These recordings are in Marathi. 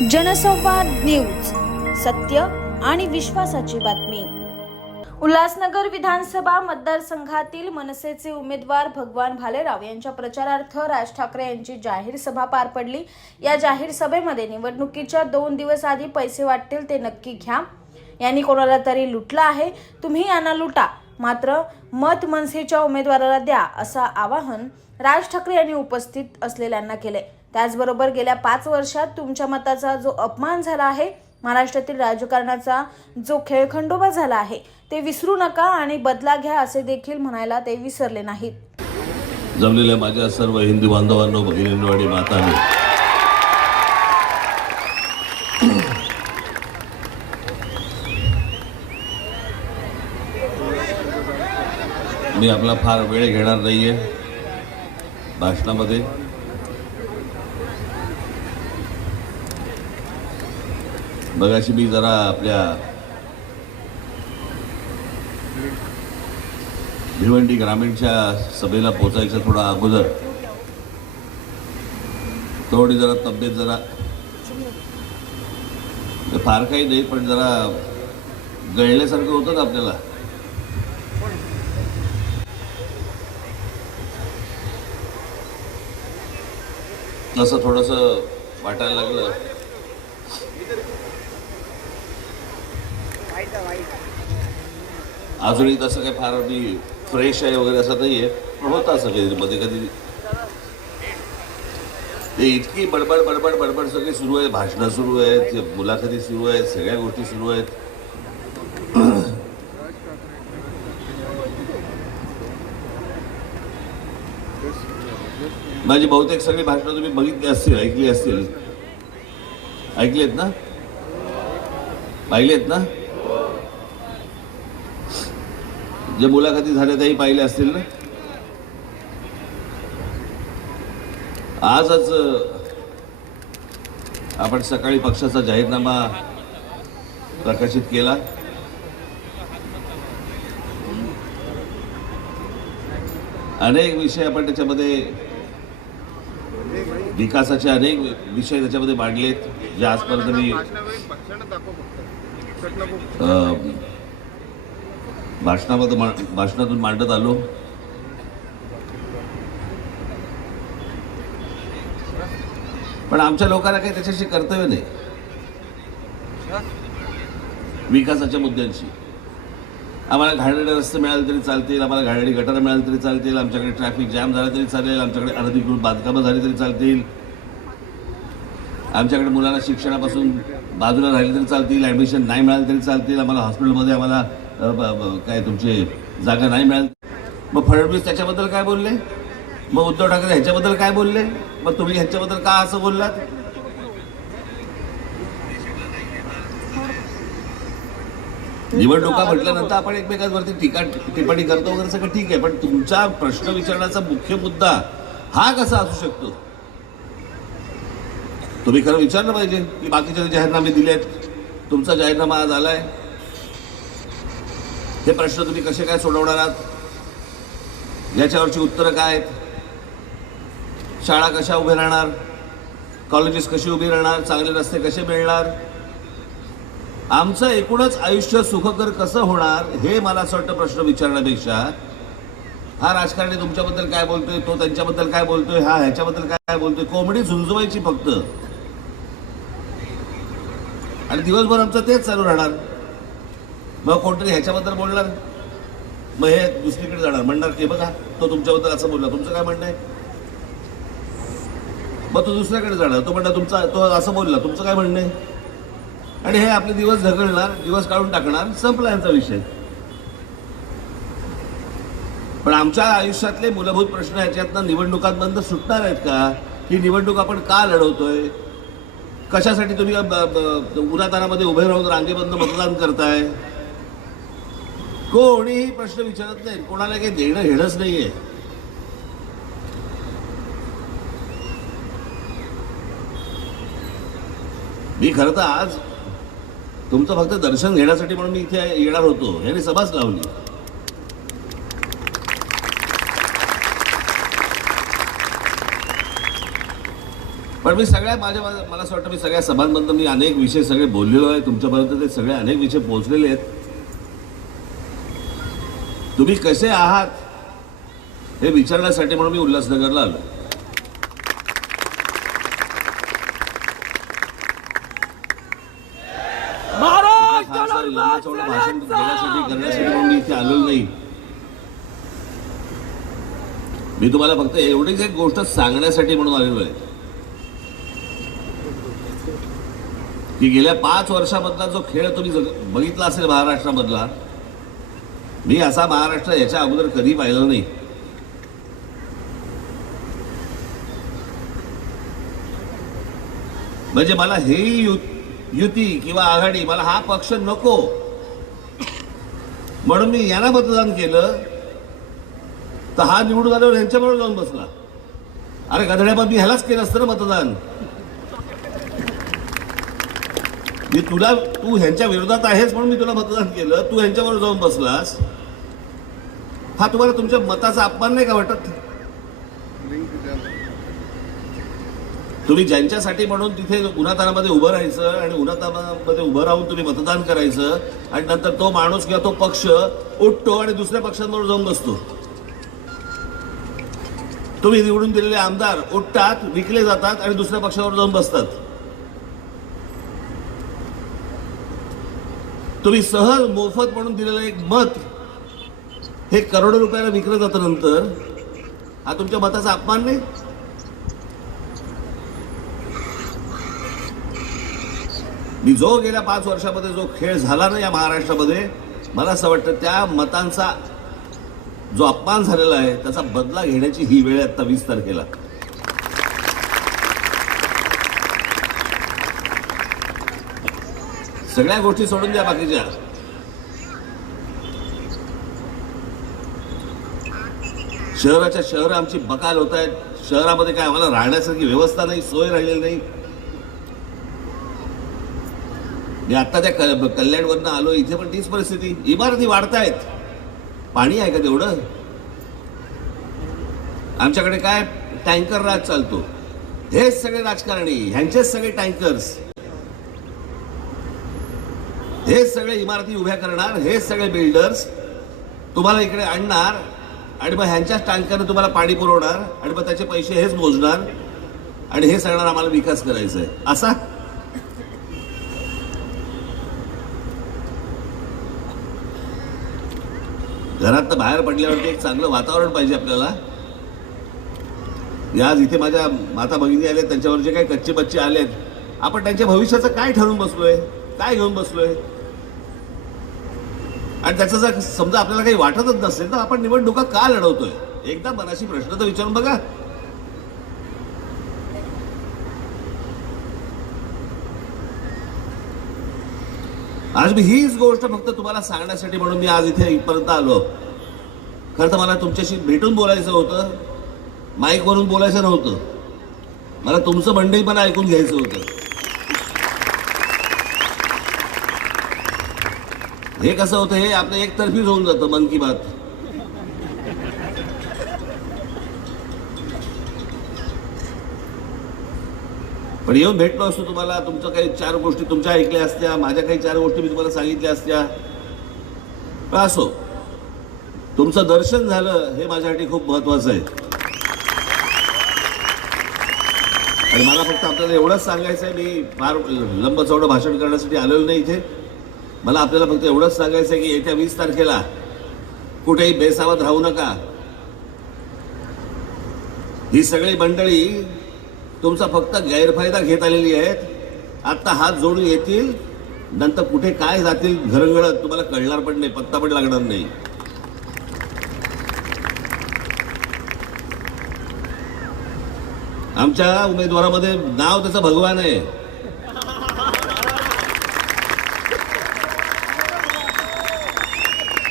जनसंवाद न्यूज, सत्य आणि विश्वासाची बातमी। उल्हासनगर विधानसभा मतदारसंघातील मनसेचे उमेदवार भगवान भालेराव यांच्या प्रचारार्थ राज ठाकरे यांची जाहीर सभा पार पडली। या जाहीर सभेमध्ये निवडणुकीच्या 2 दिवस आधी पैसे वाटतील ते नक्की घ्या, यांनी कोणाला तरी लुटला आहे, तुम्ही यांना लुटा, मात्र मत मनसेच्या उमेदवाराला द्या, असं आवाहन राज ठाकरे यांनी उपस्थित असलेल्यांना केले। त्याचबरोबर गेल्या 5 वर्षात तुमच्या मताचा जो अपमान झाला आहे, महाराष्ट्रातील राजकारणाचा जो खेळखंडोबा झाला आहे, ते विसरू नका आणि बदला घ्या, असे देखील म्हणायला ते विसरले नाहीत। जमलेल्या माझ्या सर्व हिंदू बांधवांनो, भगिनींनो आणि मातांनो, मी आपला फार वेळ घेणार नाहीये भाषणामध्ये। मगाशी मी जरा आपल्या भिवंडी ग्रामीणच्या सभेला पोचायच्या थोडा अगोदर थोडी जरा तब्येत जरा फार काही नाही, पण जरा गळल्यासारखं होतं ना आपल्याला। तसं थोडंसं वाटायला लागलं। अजूनही तसं काही फार मी फ्रेश आहे वगैरे असं नाही आहे, पण होतं असं कधी मध्ये कधी। ते इतकी बडबड बडबड बडबड सगळी सुरू आहे, भाषणं सुरू आहेत, मुलाखती सुरू आहेत, सगळ्या गोष्टी सुरू आहेत। माझी बहुतेक सगळी भाषणं तुम्ही बघितली असतील, ऐकली असतील, ऐकलेत ना, पाहिलेत ना, जे मुलाखती झाल्या त्याही पाहिले असतील ना। आजच आपण सकाळी पक्षाचा जाहीरनामा प्रकाशित केला। अनेक विषय आपण त्याच्यामध्ये, विकासाचे अनेक विषय त्याच्यामध्ये मांडलेत, जे आजपर्यंत मी भाषणातून मांडत आलो। पण आमच्या लोकांना काही त्याच्याशी कर्तव्य नाही विकासाच्या मुद्द्यांशी। आम्हाला घाणेरडे रस्ते मिळाले तरी चालतील, आम्हाला घाणेरडी गटारं मिळाली तरी चालतील, आमच्याकडे ट्रॅफिक जॅम झाला तरी चालेल, आमच्याकडे अनधिकृत बांधकामं झाली तरी चालतील, आमच्याकडे मुलांना शिक्षणापासून बाजूला राहिले तरी चालतील, ॲडमिशन नाही मिळाली तरी चालतील, आम्हाला हॉस्पिटलमध्ये आम्हाला काय तुमचे जागा नाही मिळाली। मग फडणवीस त्याच्याबद्दल काय बोलले, मग उद्धव ठाकरे ह्याच्याबद्दल काय बोलले, मग तुम्ही ह्याच्याबद्दल का असं बोललात? निवडणुका म्हटल्यानंतर आपण एकमेकांवरती टिप्पणी करतो वगैरे, सगळं ठीक आहे, पण तुमचा प्रश्न विचारण्याचा मुख्य मुद्दा हा कसा असू शकतो? तुम्ही खरं विचारलं पाहिजे की बाकीचे जाहीरनामे दिलेत, तुमचा जाहीरनामा आज आलाय, हे प्रश्न तुम्ही कसे काय सोडवणार आहात, याच्यावरची उत्तरं काय आहेत, शाळा कशा उभे राहणार, कॉलेजेस कशी उभी राहणार, चांगले रस्ते कसे मिळणार, आमचं एकूणच आयुष्य सुखकर कसं होणार, हे मला असं वाटतं प्रश्न विचारण्यापेक्षा हा राजकारणी तुमच्याबद्दल काय बोलतोय, तो त्यांच्याबद्दल काय बोलतोय, हा ह्याच्याबद्दल काय बोलतोय, कोंबडी झुंजवायची फक्त, आणि दिवसभर आमचं तेच चालू राहणार। मग कोणतरी ह्याच्याबद्दल बोलणार, मग हे दुसरीकडे जाणार, म्हणणार की बघा तो तुमच्याबद्दल असं बोलला, तुमचं काय म्हणणं आहे, मग तो दुसऱ्याकडे जाणार, तो म्हणणार तुमचा तो असं बोलला, तुमचं काय म्हणणं आहे, आणि हे आपले दिवस झगडणार, दिवस काढून टाकणार, संपला यांचा विषय। पण आमच्या आयुष्यातले मूलभूत प्रश्न ह्याच्यातनं निवडणुकांबद्दल सुटणार आहेत का? ही निवडणूक आपण का लढवतोय, कशासाठी तुम्ही उन्हातानामध्ये उभे राहून रांगेबद्दल मतदान करताय, कोणीही प्रश्न विचारत नाही, कोणाला काही देणं घेणंच नाहीये। मी खरं तर आज तुमचं फक्त दर्शन घेण्यासाठी म्हणून मी इथे येणार होतो, याने सभाच लावली। पण मी सगळ्या मला असं वाटतं मी सगळ्या सभांमधून मी अनेक विषय सगळे बोललेलो आहे तुमच्यापर्यंत, ते सगळे अनेक विषय पोहोचलेले आहेत. तुम्ही कसे आहात हे विचारण्यासाठी म्हणून मी उल्हासनगरला आलो. भाषण करण्यासाठी म्हणून मी इथे आलेलो नाही. मी तुम्हाला फक्त एवढीच एक गोष्ट सांगण्यासाठी म्हणून आलेलो आहे की गेल्या 5 वर्षामधला जो खेळ तुम्ही बघितला असेल महाराष्ट्रामधला, मी असा महाराष्ट्र याच्या अगोदर कधी पाहिला नाही. म्हणजे मला हे युती किंवा आघाडी, मला हा पक्ष नको म्हणून मी यांना मतदान केलं, तर हा निवडून आल्यावर यांच्याबरोबर जाऊन बसला. अरे गधड्यामध्ये मी ह्यालाच केलं असतं ना मतदान. मी तू ह्यांच्या विरोधात आहेस म्हणून मी तुला मतदान केलं, तू ह्यांच्याबरोबर जाऊन बसलास. हा तुम्हाला तुमच्या मताचा अपमान नाही का वाटत? तुम्ही ज्यांच्यासाठी म्हणून तिथे उन्हातानामध्ये उभं राहायचं आणि उन्हातानामध्ये उभं राहून तुम्ही मतदान करायचं आणि नंतर तो माणूस किंवा तो पक्ष उठतो आणि दुसऱ्या पक्षांबरोबर जाऊन बसतो. तुम्ही निवडून दिलेले आमदार उठतात, विकले जातात आणि दुसऱ्या पक्षावर जाऊन बसतात. तुम्ही सहज मोफत म्हणून दिलेलं एक मत हे करोडो रुपयाला विकलं जातं नंतर. हा तुमच्या मताचा अपमान नाही? मी जो गेल्या 5 वर्षामध्ये जो खेळ झाला ना या महाराष्ट्रामध्ये, मला असं वाटतं त्या मतांचा जो अपमान झालेला आहे त्याचा बदला घेण्याची ही वेळ आता 20 तारखेला. सगळ्या गोष्टी सोडून द्या बाकीच्या. शहराच्या शहर आमची बकाल होत आहेत. शहरामध्ये काय आम्हाला राहण्यासारखी व्यवस्था नाही, सोय राहिलेली नाही. मी आता त्या कल्याणवरनं आलो, इथे पण तीच परिस्थिती. इमारती वाढतायत, पाणी आहे का तेवढं? आमच्याकडे काय टँकर राज चालतो. हेच सगळे राजकारणी, ह्यांचेच सगळे टँकर्स, हेच सगळे इमारती उभ्या करणार, हेच सगळे बिल्डर्स तुम्हाला इकडे आणणार आणि मग ह्यांच्याच टँकरने तुम्हाला पाणी पुरवणार आणि मग त्याचे पैसे हेच मोजणार आणि हे सांगणार आम्हाला विकास करायचा आहे. असा घरातनं बाहेर पडल्यावरती एक चांगलं वातावरण पाहिजे आपल्याला. आज इथे माझ्या माता भगिनी आल्या, त्यांच्यावर जे काही कच्चे बच्चे आलेत, आपण त्यांच्या भविष्याचं काय ठरवून बसलोय, काय घेऊन बसलोय? आणि त्याचं जर समजा आपल्याला काही वाटतच नसेल तर आपण निवडणुका का लढवतोय? एकदा मनाशी प्रश्न तर विचारून बघा. आज मी हीच गोष्ट फक्त तुम्हाला सांगण्यासाठी म्हणून मी आज इथे इथपर्यंत आलो. खरं तर मला तुमच्याशी भेटून बोलायचं होतं, माईकवरून बोलायचं नव्हतं. मला तुमचं मंडळी पण ऐकून घ्यायचं होतं. हे कसं होतं, हे आपलं एकतर्फीच होऊन जातं मन की बात. पण येऊन भेटलो असतो तुम्हाला, तुमचं काही 4 गोष्टी तुमच्या ऐकल्या असत्या, माझ्या काही 4 गोष्टी मी तुम्हाला सांगितल्या असत्या. पण असो, तुमचं दर्शन झालं हे माझ्यासाठी खूप महत्वाचं आहे. आणि मला फक्त आपल्याला एवढंच सांगायचं आहे, मी फार लंब चौडं भाषण करण्यासाठी आलेलो नाही इथे. मला आपल्याला फक्त एवढंच सांगायचं आहे की येत्या 20 तारखेला कुठेही बेसावध राहू नका. ही सगळी मंडळी तुमचा फक्त गैरफायदा घेत आलेली आहेत. आता हात जोडून येतील, नंतर कुठे काय जातील घरंगळत तुम्हाला कळणार पण नाही, पत्ता पण लागणार नाही. आमच्या उमेदवारामध्ये नाव त्याचं भगवान आहे.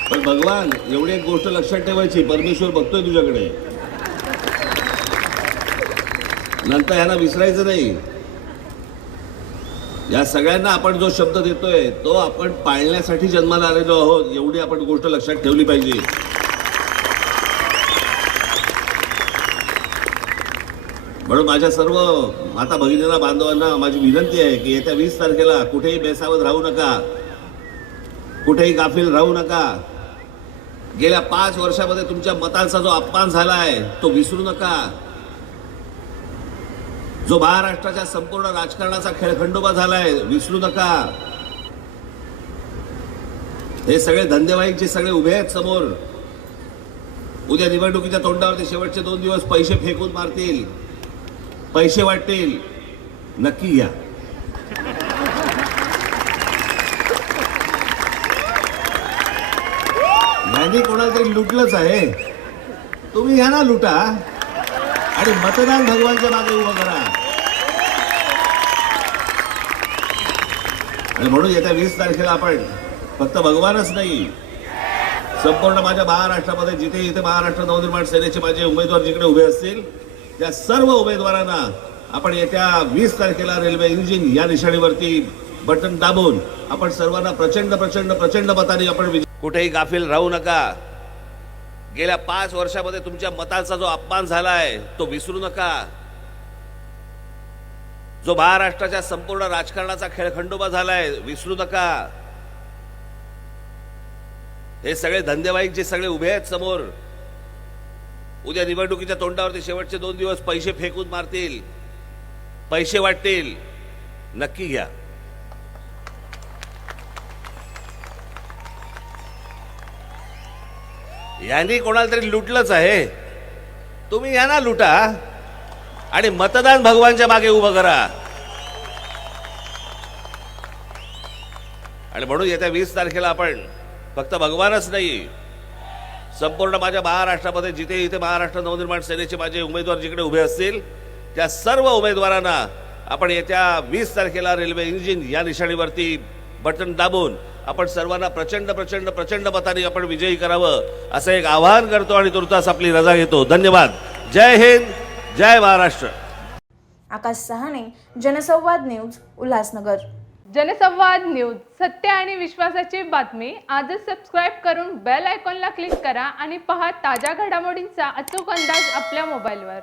पण भगवान, एवढी एक गोष्ट लक्षात ठेवायची, परमेश्वर बघतोय तुझ्याकडे. नंतर यांना विसरायचं नाही. या सगळ्यांना आपण जो शब्द देतोय तो आपण पाळण्यासाठी जन्माला आलेलो आहोत, एवढी आपण गोष्ट लक्षात ठेवली पाहिजे. म्हणून माझ्या सर्व माता भगिनींना बांधवांना माझी विनंती आहे की येत्या 20 तारखेला कुठेही बेसावध राहू नका, कुठेही गाफील राहू नका. गेल्या 5 वर्षामध्ये तुमच्या मतांचा जो अपमान झालाय तो विसरू नका. जो महाराष्ट्राच्या संपूर्ण राजकारणाचा खेळखंडोबा झालाय विसरू नका. हे सगळे धंदेवाईचे सगळे उभे आहेत समोर. उद्या निवडणुकीच्या तोंडावरती शेवटचे 2 दिवस पैसे फेकून मारतील, पैसे वाटतील. नक्की या. यांनी कोणाला तरी लुटलंच आहे. तुम्ही या ना लुटा आणि मतदान भगवानच्या मागे उभं करा. आणि म्हणून येत्या 20 तारखेला आपण फक्त भगवानच नाही, संपूर्ण माझ्या महाराष्ट्रामध्ये जिथे इथे महाराष्ट्र नवनिर्माण सेनेचे माझे उमेदवार जिकडे उभे असतील त्या सर्व उमेदवारांना आपण येत्या 20 तारखेला रेल्वे इंजिन या निशाणीवरती बटन दाबून आपण सर्वांना प्रचंड प्रचंड प्रचंड मताने आपण कुठेही गाफील राहू नका. गेल्या 5 वर्षामध्ये तुमच्या मतांचा जो अपमान झालाय तो विसरू नका. जो महाराष्ट्राच्या संपूर्ण राजकारणाचा खेळखंडोबा झालाय विसरू नका. हे सगळे धंदेवाईचे सगळे उभे आहेत समोर. उद्या निवडणुकीच्या तोंडावरती शेवटचे 2 दिवस पैसे फेकून मारतील, पैसे वाटतील. नक्की घ्या. यांनी कोणाला तरी लुटलंच आहे. तुम्ही या ना लुटा आणि मतदान भगवानच्या मागे उभं करा. आणि म्हणून येत्या 20 तारखेला आपण फक्त भगवानच नाही, संपूर्ण माझ्या महाराष्ट्रामध्ये जिथे इथे महाराष्ट्र नवनिर्माण सेनेचे माझे उमेदवार जिकडे उभे असतील त्या सर्व उमेदवारांना आपण येत्या 20 तारखेला रेल्वे इंजिन या निशाणीवरती बटन दाबून आपण सर्वांना प्रचंड प्रचंड प्रचंड मताने आपण विजयी करावं असं एक आवाहन करतो आणि तुर्तास आपली रजा घेतो. धन्यवाद. जय हिंद, जय महाराष्ट्र. आकाश सहाने, जनसंवाद न्यूज, उल्हासनगर. जनसंवाद न्यूज, सत्य आणि विश्वासाची बातमी. आजच सबस्क्राईब करून बेल आयकॉनला क्लिक करा आणि पहा ताज्या घडामोडींचा अचूक अंदाज आपल्या मोबाईलवर.